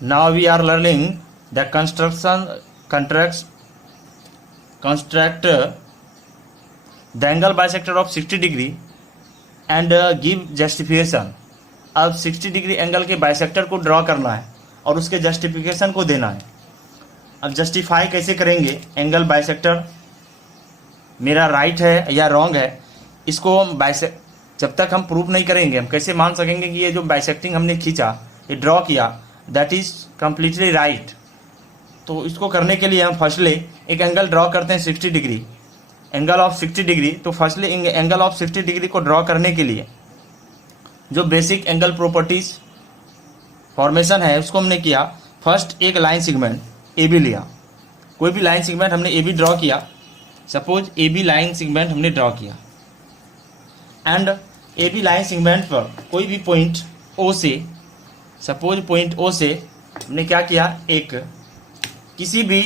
Now we are learning the construct the angle bisector of 60 degree and give justification. अब 60 degree angle के bisector को draw करना है और उसके जस्टिफिकेशन को देना है। अब जस्टिफाई कैसे करेंगे, एंगल बाइसेक्टर मेरा राइट है या रॉन्ग है, इसको हम जब तक हम प्रूव नहीं करेंगे हम कैसे मान सकेंगे कि ये जो बाइसेक्टिंग हमने खींचा, ये ड्रॉ किया, दैट इज कम्प्लीटली राइट। तो इसको करने के लिए हम फर्स्टली एक एंगल ड्रॉ करते हैं 60 डिग्री, एंगल ऑफ 60 डिग्री। तो फर्स्टली एंगल ऑफ 60 डिग्री को ड्रॉ करने के लिए जो बेसिक एंगल प्रॉपर्टीज फॉर्मेशन है उसको हमने किया। फर्स्ट एक लाइन सेगमेंट ए बी लिया, कोई भी लाइन सेगमेंट हमने ए बी ड्रॉ किया, suppose A B line segment हमने ड्रॉ किया and A B line segment पर कोई भी पॉइंट ओ से, सपोज पॉइंट ओ से हमने क्या किया, एक किसी भी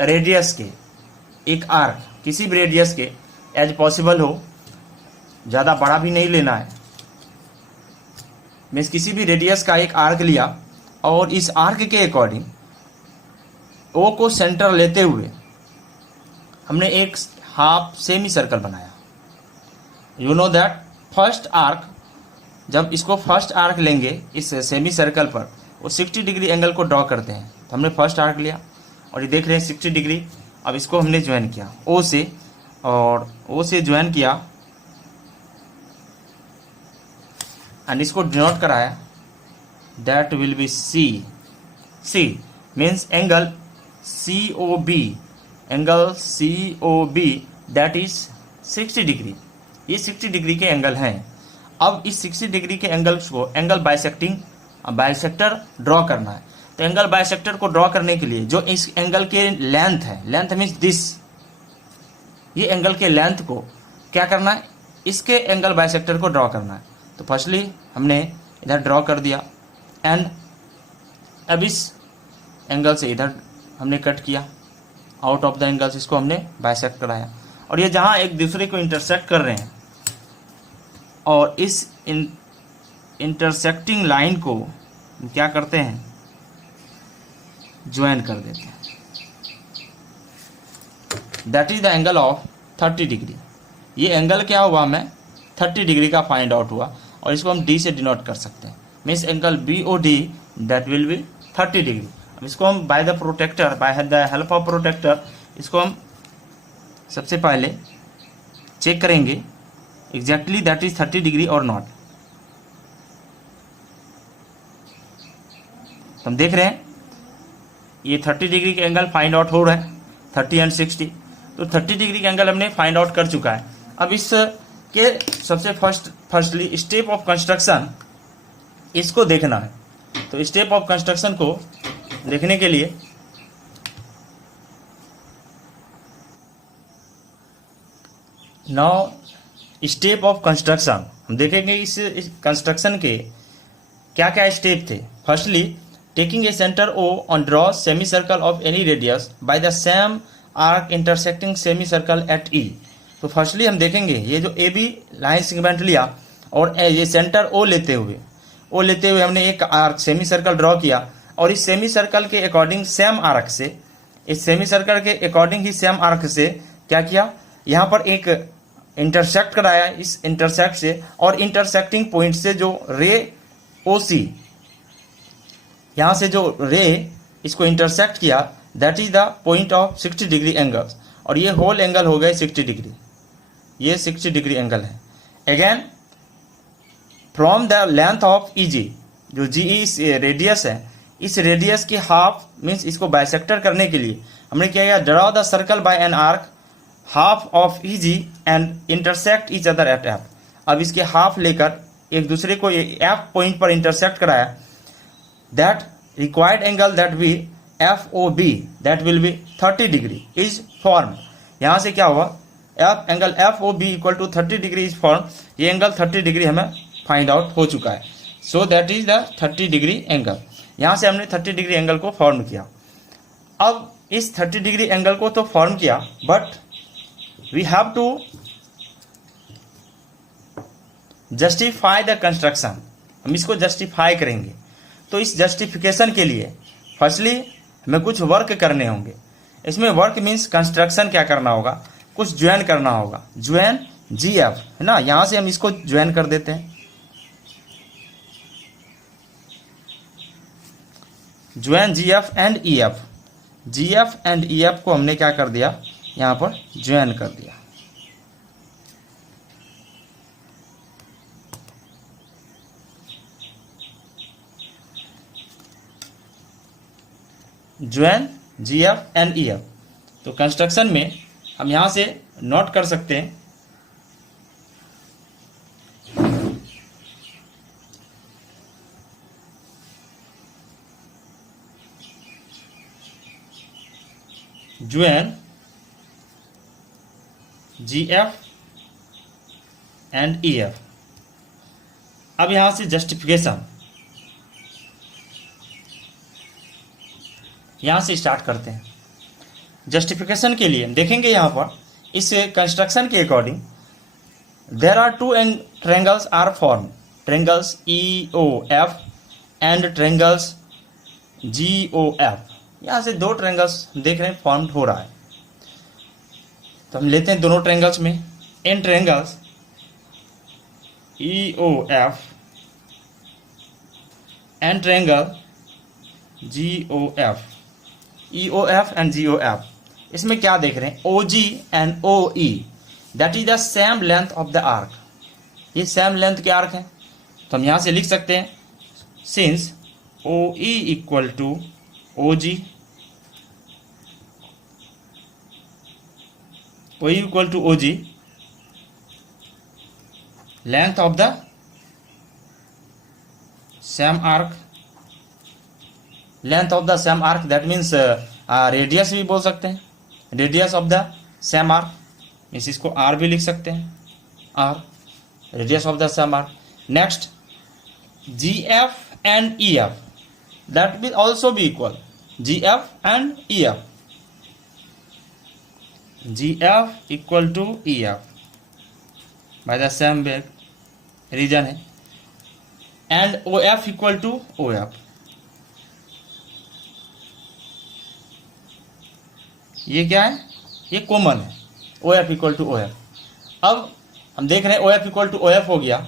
रेडियस के एक आर्क, किसी भी रेडियस के एज पॉसिबल हो, ज़्यादा बड़ा भी नहीं लेना है, मीन्स किसी भी रेडियस का एक आर्क लिया और इस आर्क के अकॉर्डिंग ओ को सेंटर लेते हुए हमने एक हाफ सेमी सर्कल बनाया। You know that first arc, जब इसको फर्स्ट आर्क लेंगे इस सेमी सर्कल पर, वो 60 डिग्री एंगल को ड्रॉ करते हैं। तो हमने फर्स्ट आर्क लिया और ये देख रहे हैं 60 डिग्री। अब इसको हमने ज्वाइन किया ओ से, और ओ से ज्वाइन किया एंड इसको डिनोट कराया, that will be C. C means angle C O B, angle C O B that is 60 degree. ये 60 डिग्री के एंगल हैं। अब इस 60 डिग्री के एंगल्स को एंगल बाइसेक्टर ड्रॉ करना है। तो एंगल बाइसेक्टर को ड्रॉ करने के लिए जो इस एंगल के लेंथ है, लेंथ मीन्स दिस, ये एंगल के लेंथ को क्या करना है, इसके एंगल बाइसेक्टर को ड्रॉ करना है। तो फर्स्टली हमने इधर ड्रॉ कर दिया एंड अब इस एंगल से इधर हमने कट किया, आउट ऑफ द एंगल्स इसको हमने बाइसेक्ट कराया। और ये जहाँ एक दूसरे को इंटरसेक्ट कर रहे हैं और इस इंटरसेक्टिंग लाइन को क्या करते हैं, ज्वाइन कर देते हैं। That is the angle of 30 degree. ये एंगल क्या हुआ, हमें 30 डिग्री का फाइंड आउट हुआ और इसको हम डी से डिनोट कर सकते हैं। Means angle B O D that will be 30 degree. अब इसको हम by the protractor, by the help of protractor, इसको हम सबसे पहले चेक करेंगे एग्जैक्टली दैट इज 30 डिग्री और नॉट। तो हम देख रहे हैं ये 30 डिग्री के एंगल फाइंड आउट हो रहा है, 30 एंड 60। तो 30 डिग्री के एंगल हमने फाइंड आउट कर चुका है। अब इस के सबसे फर्स्टली स्टेप ऑफ कंस्ट्रक्शन इसको देखना है। तो स्टेप ऑफ कंस्ट्रक्शन को देखने के लिए नाउ स्टेप ऑफ कंस्ट्रक्शन हम देखेंगे इस कंस्ट्रक्शन के क्या क्या स्टेप थे। Firstly taking a centre O on draw semi circle of any radius by the same arc intersecting semi circle at E. तो फर्स्टली हम देखेंगे ये जो ए बी लाइन सेगमेंट लिया और ये सेंटर ओ लेते हुए हमने एक आर्क सेमी सर्कल ड्रॉ किया और इस सेमी सर्कल के अकॉर्डिंग सेम आर्क से, इस सेमी सर्कल के अकॉर्डिंग ही सेम आर्क से क्या किया, यहाँ पर एक इंटरसेक्ट कराया इस इंटरसेक्ट से, और इंटरसेक्टिंग पॉइंट से जो रे ओ सी, यहाँ से जो रे इसको इंटरसेक्ट किया, that is the point of 60 degree angle. और ये होल एंगल हो गए 60 डिग्री, ये 60 डिग्री एंगल है। Again from the length of E G, जो जी इस रेडियस है, इस रेडियस की हाफ मीन्स इसको बाइसेक्टर करने के लिए हमने क्या किया, draw the circle by an arc half of E G and intersect each other at F. अब इसके हाफ लेकर एक दूसरे को एफ पॉइंट पर इंटरसेक्ट कराया। That required angle that B F O B that will be 30 degree is form. यहाँ से क्या हुआ, angle F O B equal to 30 degree is form. ये एंगल 30 डिग्री हमें फाइंड आउट हो चुका है। So that is the 30 degree angle. यहाँ से हमने 30 डिग्री एंगल को फॉर्म किया। अब इस 30 डिग्री एंगल को तो फॉर्म किया, but we have to justify the construction. हम इसको जस्टिफाई करेंगे। तो इस जस्टिफिकेशन के लिए फर्स्टली हमें कुछ वर्क करने होंगे। इसमें वर्क मीन्स कंस्ट्रक्शन क्या करना होगा, कुछ ज्वाइन करना होगा। ज्वाइन GF है ना, यहाँ से हम इसको ज्वाइन कर देते हैं। Join GF and EF, GF and EF को हमने क्या कर दिया, यहाँ पर ज्वाइन कर दिया। Join GF and EF। तो कंस्ट्रक्शन में हम यहाँ से नोट कर सकते हैं ज्वाइन GF एंड EF। अब यहाँ से जस्टिफिकेशन यहाँ से स्टार्ट करते हैं। जस्टिफिकेशन के लिए देखेंगे यहाँ पर इस कंस्ट्रक्शन के according there are two triangles are form, triangles EOF and triangles GOF। यहाँ से दो ट्रायंगल्स देख रहे हैं फॉर्म हो रहा है। तो हम लेते हैं दोनों ट्रायंगल्स में, in triangles EOF and triangle GOF, EOF and GOF। इसमें क्या देख रहे हैं, OG and OE, that is the same length of the arc. ये सेम लेंथ के आर्क हैं। तो हम यहाँ से लिख सकते हैं since OE equal to OG, OE equal to OG, length of the same arc, length of the same arc that means radius भी बोल सकते हैं, radius of the same arc means इसको R भी लिख सकते हैं, R radius of the same arc. Next GF and EF that will also be equal, GF and EF, GF equal to EF by the same reason है, and OF equal to OF। ये क्या है, ये common है, OF equal to OF। अब हम देख रहे हैं OF इक्वल टू OF हो गया,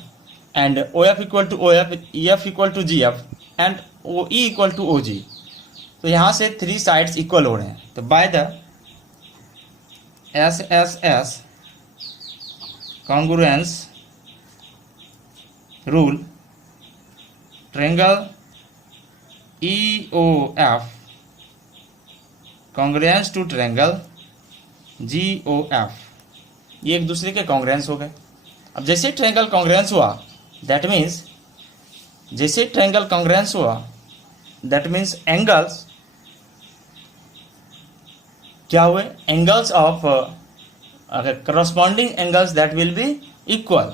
and OF equal to OF, EF equal to GF and OE equal to OG। तो यहाँ से थ्री साइड्स इक्वल हो रहे हैं। तो by the SSS congruence rule, triangle EOF congruence to triangle GOF, ये एक दूसरे के कॉन्ग्रुएंस हो गए। अब जैसे ट्रायंगल कॉन्ग्रुएंस हुआ दैट मीन्स, जैसे ट्रायंगल कॉन्ग्रुएंस हुआ दैट मीन्स एंगल्स क्या हुए, angles of corresponding angles that will be equal।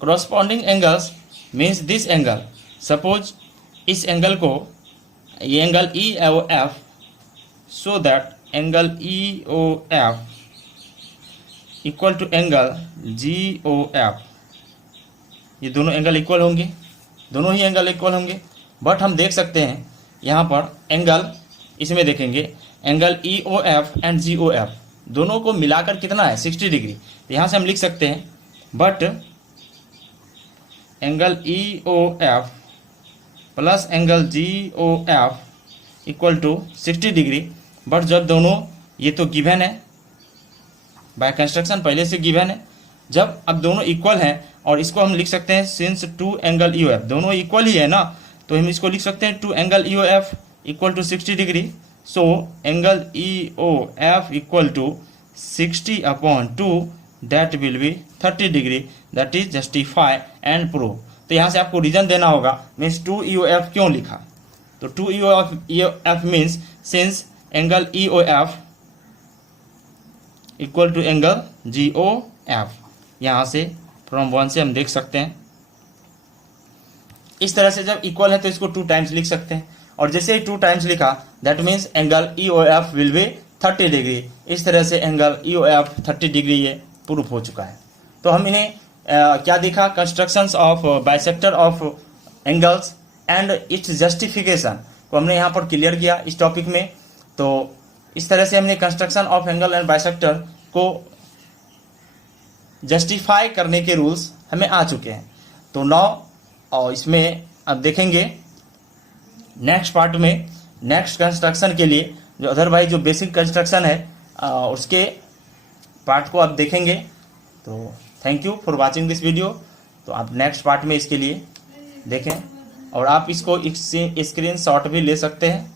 corresponding angles means this angle, suppose इस एंगल को, ये angle EOF, so that angle EOF equal to angle GOF, ये दोनों angle equal होंगे, दोनों ही एंगल इक्वल होंगे। बट हम देख सकते हैं यहाँ पर एंगल, इसमें देखेंगे एंगल EOF एंड GOF दोनों को मिलाकर कितना है, 60 डिग्री। तो यहाँ से हम लिख सकते हैं but angle EOF plus angle GOF equal to 60 degree. But जब दोनों, ये तो गिवन है बाय कंस्ट्रक्शन, पहले से गिवन है। जब अब दोनों इक्वल हैं और इसको हम लिख सकते हैं सिंस टू एंगल EOF, दोनों इक्वल ही है ना, तो हम इसको लिख सकते हैं two angle EOF equal to 60 degree. So angle EOF equal to 60 upon 2 that will be 30 degree, that is justify and prove. तो यहाँ से आपको रीजन देना होगा, मीन्स 2 EOF क्यों लिखा। तो 2 EOF means since angle EOF equal to angle GOF। यहाँ से फ्रॉम 1 से हम देख सकते हैं इस तरह से, जब इक्वल है तो इसको 2 टाइम्स लिख सकते हैं, और जैसे ही 2 टाइम्स लिखा that means angle EOF will be 30 degree. इस तरह से एंगल EOF 30 डिग्री ये प्रूफ हो चुका है। तो हम इन्हें क्या देखा, constructions of bisector of angles and it's justification को हमने यहाँ पर क्लियर किया इस टॉपिक में। तो इस तरह से हमने construction of angle and bisector को जस्टिफाई करने के रूल्स हमें आ चुके हैं। तो नाउ और इसमें अब देखेंगे नेक्स्ट पार्ट में, नेक्स्ट कंस्ट्रक्शन के लिए जो अदरवाइज जो बेसिक कंस्ट्रक्शन है उसके पार्ट को आप देखेंगे। तो thank you for watching this video. तो आप नेक्स्ट पार्ट में इसके लिए देखें, और आप इसको स्क्रीन शॉट भी ले सकते हैं।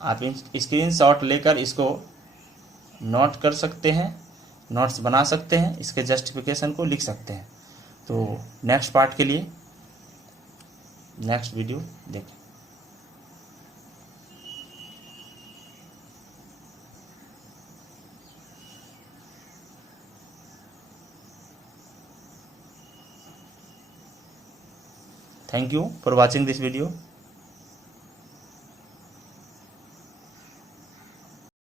आप स्क्रीन शॉट लेकर इसको नोट कर सकते हैं, नोट्स बना सकते हैं, इसके जस्टिफिकेशन को लिख सकते हैं। तो नेक्स्ट पार्ट के लिए नेक्स्ट वीडियो देखें। Thank you for watching this video.